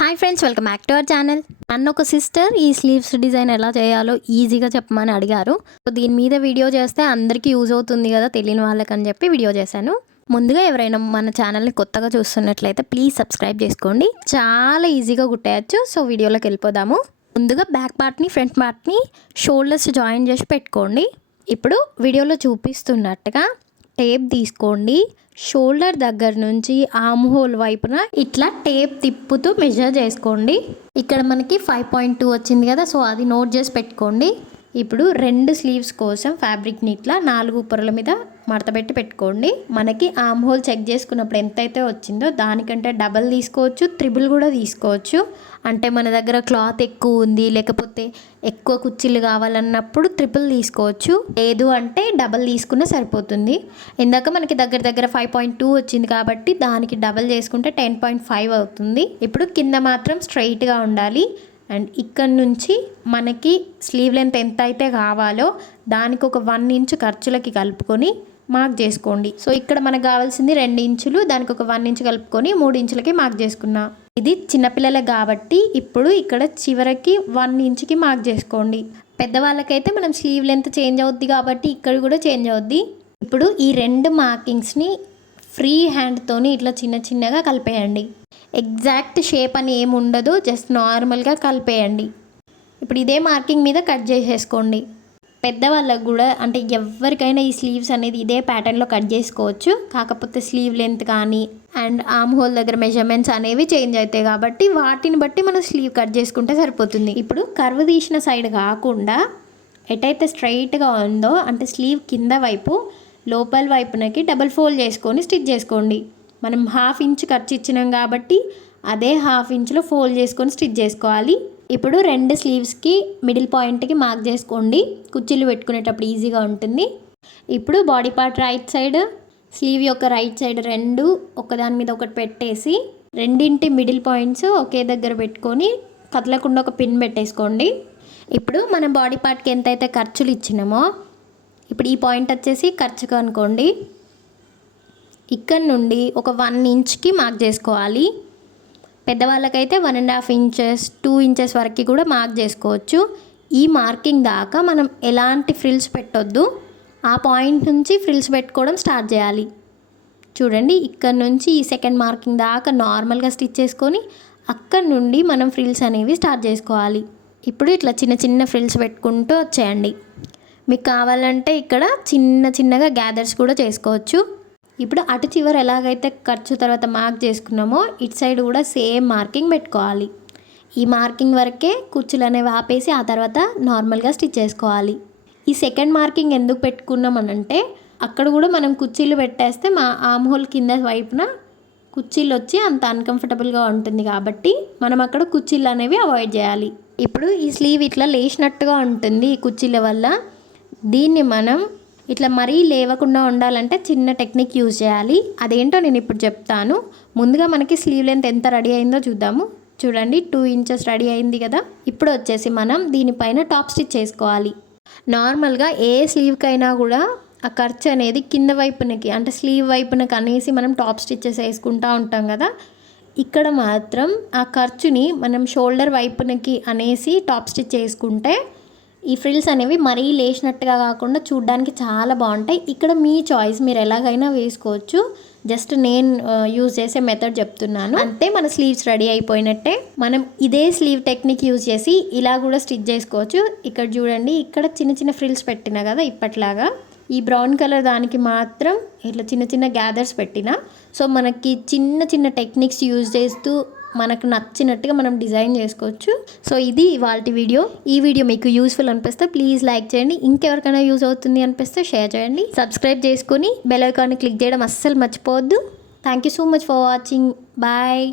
Hi friends, welcome back to our channel. నన్ను ఒక sister ఈ స్లీవ్స్ డిజైన్ ఎలా చేయాలో ఈజీగా చెప్పమని అడిగారు. సో దీని మీద వీడియో చేస్తే అందరికీ యూజ్ అవుతుంది కదా తెలియని వాళ్ళకని చెప్పి వీడియో చేశాను. ముందుగా ఎవరైనా మన ఛానల్ని కొత్తగా చూస్తున్నట్లయితే ప్లీజ్ సబ్స్క్రైబ్ చేసుకోండి. చాలా ఈజీగా కుట్టేయచ్చు. సో వీడియోలోకి వెళ్ళిపోదాము. ముందుగా బ్యాక్ పార్ట్ని ఫ్రంట్ పార్ట్ని షోల్డర్స్ జాయిన్ చేసి పెట్టుకోండి. ఇప్పుడు వీడియోలో చూపిస్తున్నట్టుగా టేప్ తీసుకోండి. షోల్డర్ దగ్గర నుంచి ఆర్మ్ హోల్ వైపున ఇట్లా టేప్ తిప్పుతూ మెజర్ చేసుకోండి. ఇక్కడ మనకి 5.2 వచ్చింది కదా, సో అది నోట్ చేసి పెట్టుకోండి. ఇప్పుడు 2 స్లీవ్స్ కోసం ఫ్యాబ్రిక్ని ఇట్లా 4 పొరల మీద మడతపెట్టి పెట్టుకోండి. మనకి ఆర్మ్ హోల్ చెక్ చేసుకున్నప్పుడు ఎంతైతే వచ్చిందో దానికంటే డబల్ తీసుకోవచ్చు, త్రిబుల్ కూడా తీసుకోవచ్చు. అంటే మన దగ్గర క్లాత్ ఎక్కువ ఉంది, లేకపోతే ఎక్కువ కుర్చీలు కావాలన్నప్పుడు ట్రిపుల్ తీసుకోవచ్చు. లేదు అంటే డబల్ తీసుకున్నా సరిపోతుంది. ఇందాక మనకి దగ్గర 5.2 వచ్చింది కాబట్టి దానికి డబల్ చేసుకుంటే 10.5 అవుతుంది. ఇప్పుడు కింద మాత్రం స్ట్రైట్గా ఉండాలి. అండ్ ఇక్కడ నుంచి మనకి స్లీవ్ లెంత్ ఎంత అయితే కావాలో దానికి ఒక 1 ఇంచ్ ఖర్చులకి కలుపుకొని మార్క్ చేసుకోండి. సో ఇక్కడ మనకు కావాల్సింది 2 ఇంచులు, దానికి ఒక 1 ఇంచ్ కలుపుకొని 3 ఇంచులకి మార్క్ చేసుకున్నా. ఇది చిన్నపిల్లలకి కాబట్టి ఇప్పుడు ఇక్కడ చివరికి 1 ఇంచ్కి మార్క్ చేసుకోండి. పెద్దవాళ్ళకైతే మనం స్లీవ్ లెంత్ చేంజ్ అవుద్ది కాబట్టి ఇక్కడ కూడా చేంజ్ అవుద్ది. ఇప్పుడు ఈ 2 మార్కింగ్స్ని ఫ్రీ హ్యాండ్తోని ఇట్లా చిన్నగా కలిపేయండి. ఎగ్జాక్ట్ షేప్ అని ఏమి ఉండదు, జస్ట్ నార్మల్గా కలిపేయండి. ఇప్పుడు ఇదే మార్కింగ్ మీద కట్ చేసేసుకోండి. పెద్దవాళ్ళకు కూడా అంటే ఎవరికైనా ఈ స్లీవ్స్ అనేది ఇదే ప్యాటర్న్లో కట్ చేసుకోవచ్చు. కాకపోతే స్లీవ్ లెంత్ కానీ అండ్ ఆర్మ్ హోల్ దగ్గర మెజర్మెంట్స్ అనేవి చేంజ్ అవుతాయి కాబట్టి వాటిని బట్టి మనం స్లీవ్ కట్ చేసుకుంటే సరిపోతుంది. ఇప్పుడు కర్వ్ తీసిన సైడ్ కాకుండా ఎటైతే స్ట్రైట్గా ఉందో అంటే స్లీవ్ కింద వైపు లోపల వైపునకి డబుల్ ఫోల్డ్ చేసుకొని స్టిచ్ చేసుకోండి. మనం 1/2 ఇంచ్ ఖర్చు ఇచ్చినాం కాబట్టి అదే 1/2 ఇంచ్లో ఫోల్డ్ చేసుకొని స్టిచ్ చేసుకోవాలి. ఇప్పుడు 2 స్లీవ్స్కి మిడిల్ పాయింట్కి మార్క్ చేసుకోండి. కుర్చీలు పెట్టుకునేటప్పుడు ఈజీగా ఉంటుంది. ఇప్పుడు body part right side, sleeve యొక్క రైట్ సైడ్ 2 ఒకదాని మీద ఒకటి పెట్టేసి రెండింటి మిడిల్ పాయింట్స్ ఒకే దగ్గర పెట్టుకొని కదలకుండా ఒక పిన్ పెట్టేసుకోండి. ఇప్పుడు మనం బాడీ పార్ట్కి ఎంతైతే ఖర్చులు ఇచ్చినామో ఇప్పుడు ఈ పాయింట్ వచ్చేసి ఖర్చుకు అనుకోండి. ఇక్కడ నుండి ఒక 1 ఇంచ్కి మార్క్ చేసుకోవాలి. పెద్దవాళ్ళకైతే 1.5 ఇంచెస్ 2 ఇంచెస్ వరకు కూడా మార్క్ చేసుకోవచ్చు. ఈ మార్కింగ్ దాకా మనం ఎలాంటి ఫ్రిల్స్ పెట్టొద్దు. ఆ పాయింట్ నుంచి ఫ్రిల్స్ పెట్టుకోవడం స్టార్ట్ చేయాలి. చూడండి, ఇక్కడ నుంచి ఈ సెకండ్ మార్కింగ్ దాకా నార్మల్గా స్టిచ్ చేసుకొని అక్కడ నుండి మనం ఫ్రిల్స్ అనేవి స్టార్ట్ చేసుకోవాలి. ఇప్పుడు ఇట్లా చిన్న ఫ్రిల్స్ పెట్టుకుంటూ వచ్చేయండి. మీకు కావాలంటే ఇక్కడ చిన్నగా గ్యాదర్స్ కూడా చేసుకోవచ్చు. ఇప్పుడు అటు చివరి ఎలాగైతే ఖర్చు తర్వాత మార్క్ చేసుకున్నామో ఇటు సైడ్ కూడా సేమ్ మార్కింగ్ పెట్టుకోవాలి. ఈ మార్కింగ్ వరకే కుర్చీలు అనేవి ఆపేసి ఆ తర్వాత నార్మల్గా స్టిచ్ చేసుకోవాలి. ఈ సెకండ్ మార్కింగ్ ఎందుకు పెట్టుకున్నామనంటే అక్కడ కూడా మనం కుర్చీలు పెట్టేస్తే మా ఆర్మ్ హోల్ కింద వైపున కుర్చీలు వచ్చి అంత అన్కంఫర్టబుల్గా ఉంటుంది కాబట్టి మనం అక్కడ కుర్చీలు అనేవి అవాయిడ్ చేయాలి. ఇప్పుడు ఈ స్లీవ్ ఇట్లా లేచినట్టుగా ఉంటుంది ఈ కుర్చీల వల్ల. దీన్ని మనం ఇట్లా మరీ లేవకుండా ఉండాలంటే చిన్న టెక్నిక్ యూజ్ చేయాలి. అదేంటో నేను ఇప్పుడు చెప్తాను. ముందుగా మనకి స్లీవ్ లెంత్ ఎంత రెడీ అయిందో చూద్దాము. చూడండి, 2 ఇంచెస్ రెడీ అయింది కదా. ఇప్పుడు వచ్చేసి మనం దీనిపైన టాప్ స్టిచ్ చేసుకోవాలి. నార్మల్గా ఏ స్లీవ్కైనా కూడా ఆ ఖర్చు అనేది కింద వైపునకి అంటే స్లీవ్ వైపునకి అనేసి మనం టాప్ స్టిచ్చెస్ వేసుకుంటూ ఉంటాం కదా. ఇక్కడ మాత్రం ఆ ఖర్చుని మనం షోల్డర్ వైపునకి అనేసి టాప్ స్టిచ్ చేసుకుంటే ఈ ఫ్రిల్స్ అనేవి మరీ లేచినట్టుగా కాకుండా చూడడానికి చాలా బాగుంటాయి. ఇక్కడ మీ చాయిస్, మీరు ఎలాగైనా వేసుకోవచ్చు. జస్ట్ నేను యూజ్ చేసే మెథడ్ చెప్తున్నాను అంతే. మన స్లీవ్స్ రెడీ అయిపోయినట్టే. మనం ఇదే స్లీవ్ టెక్నిక్ యూజ్ చేసి ఇలా కూడా స్టిచ్ చేసుకోవచ్చు. ఇక్కడ చూడండి, ఇక్కడ చిన్న ఫ్రిల్స్ పెట్టినా కదా ఇప్పట్లాగా. ఈ బ్రౌన్ కలర్ దానికి మాత్రం ఇట్లా చిన్న గ్యాదర్స్ పెట్టిన. సో మనకి చిన్న టెక్నిక్స్ యూజ్ చేస్తూ మనకు నచ్చినట్టుగా మనం డిజైన్ చేసుకోవచ్చు. సో ఇది ఇవాల్టి వీడియో. ఈ వీడియో మీకు యూస్ఫుల్ అనిపిస్తే ప్లీజ్ లైక్ చేయండి. ఇంకెవరికైనా యూజ్ అవుతుంది అనిపిస్తే షేర్ చేయండి. సబ్స్క్రైబ్ చేసుకొని బెల్ ఐకాన్ని క్లిక్ చేయడం అస్సలు మర్చిపోవద్దు. Thank you so much for watching. Bye.